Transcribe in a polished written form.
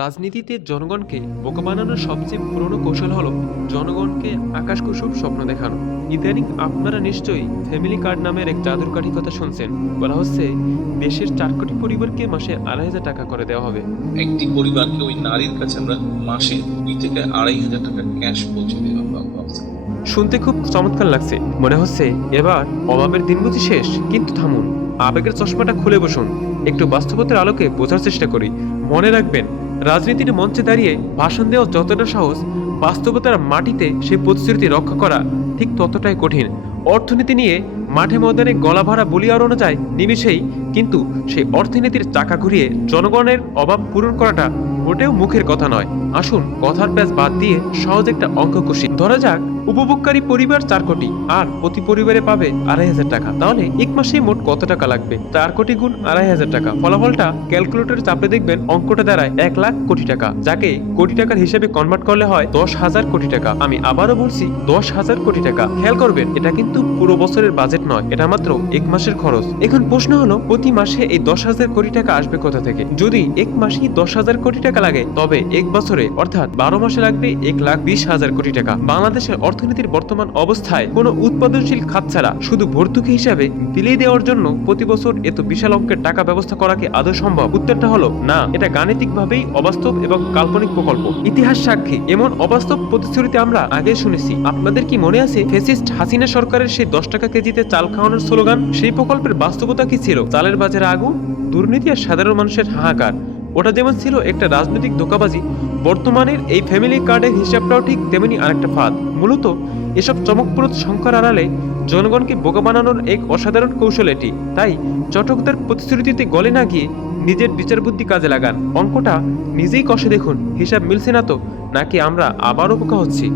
রাজনীতিতে জনগণকে বোকা বানানোর সবচেয়ে পুরনো কৌশল হলো জনগণকে আকাশকুসুম স্বপ্ন দেখানো। ইদানিং আপনারা নিশ্চয়ই ফ্যামিলি কার্ড নামের এক জাদুর কাঠির কথা শুনছেন। বলা হচ্ছে দেশের 4 কোটি পরিবারকে মাসে 2,500 টাকা করে দেওয়া হবে। একটি পরিবারকে ওই নারীর কাছে আমরা মাসে 2 থেকে 2,500 টাকা ক্যাশ পৌঁছে দেওয়া ভাবছি। শুনতে খুব চমৎকার লাগছে, মনে হচ্ছে এবার অভাবের দিন বুঝি শেষ। কিন্তু থামুন, আবেগের চশমাটা খুলে বসুন, একটু বাস্তবতার আলোকে বোঝার চেষ্টা করি। মনে রাখবেন, রাজনীতির মঞ্চে দাঁড়িয়ে ভাষণ দেওয়া যতটা সহজ, বাস্তবতার মাটিতে সেই প্রতিশ্রুতি রক্ষা করা ঠিক ততটাই কঠিন। অর্থনীতি নিয়ে মাঠে ময়দানে গলা ভরা বলি আওড়ানো যায় নিমিষেই, কিন্তু সেই অর্থনীতির চাকা ঘুরিয়ে জনগণের অভাব পূরণ করাটা মোটেও মুখের কথা নয়। আসুন কথার প্যাচ বাদ দিয়ে সহজ একটা অঙ্ক কষি। ধরা যাক উপভোগকারী পরিবার 4 কোটি, আর প্রতি পরিবারে পাবে 2,500 টাকা। তাহলে এক মাসে মোট কত টাকা লাগবে? 4 কোটি গুণ 2,500 টাকা। ফলাফলটা ক্যালকুলেটরে চাপে দেখবেন অঙ্কটা দাঁড়ায় 1,00,000 কোটি টাকা, যাকে কোটি টাকার হিসেবে কনভার্ট করলে হয় 10,000 কোটি টাকা। আমি আবারও বলছি 10,000 কোটি টাকা। খেয়াল করবেন, এটা কিন্তু পুরো বছরের বাজেট নয়, এটা মাত্র এক মাসের খরচ। এখন প্রশ্ন হলো, প্রতি মাসে এই 10,000 কোটি টাকা আসবে কোথা থেকে? যদি এক মাসেই 10,000 কোটি টাকা লাগে, তবে এক বছরে অর্থাৎ 12 মাসে লাগবে 1,20,000 কোটি টাকা। বাংলাদেশের অর্থনীতির বর্তমান অবস্থায় কোনো উৎপাদনশীল খাত ছাড়া শুধু ভর্তুকি হিসাবে বিলিয়ে দেওয়ার জন্য প্রতি বছর এত বিশাল অঙ্কের টাকা ব্যবস্থা করা কি আদৌ সম্ভব? উত্তরটা হলো না। এটা গাণিতিকভাবেই অবাস্তব এবং কাল্পনিক প্রকল্প। ইতিহাস সাক্ষী, এমন অবাস্তব প্রতিশ্রুতি আমরা আগে শুনেছি। আপনাদের কি মনে আছে ফ্যাসিস্ট হাসিনা সরকারের সেই 10 টাকা কেজিতে চাল খাওয়ানোর স্লোগান? সেই প্রকল্পের বাস্তবতা কি ছিল? চালের বাজারে আগুন, দুর্নীতি আর সাধারণ মানুষের হাহাকার। ওটা যেমন ছিল একটা রাজনৈতিক ধোঁকাবাজি, বর্তমানের এই ফ্যামিলি কার্ডের হিসাবটাও ঠিক তেমনি আরেকটা ফাঁদ। মূলত এসব চমকপ্রদ সংখ্যার আড়ালে জনগণকে বোকা বানানোর এক অসাধারণ কৌশল এটি। তাই চটকদার প্রতিশ্রুতিতে গলে না গিয়ে নিজের বিচার বুদ্ধি কাজে লাগান। অঙ্কটা নিজেই কষে দেখুন, হিসাব মিলছে না তো, নাকি আমরা আবারও বোকা হচ্ছি।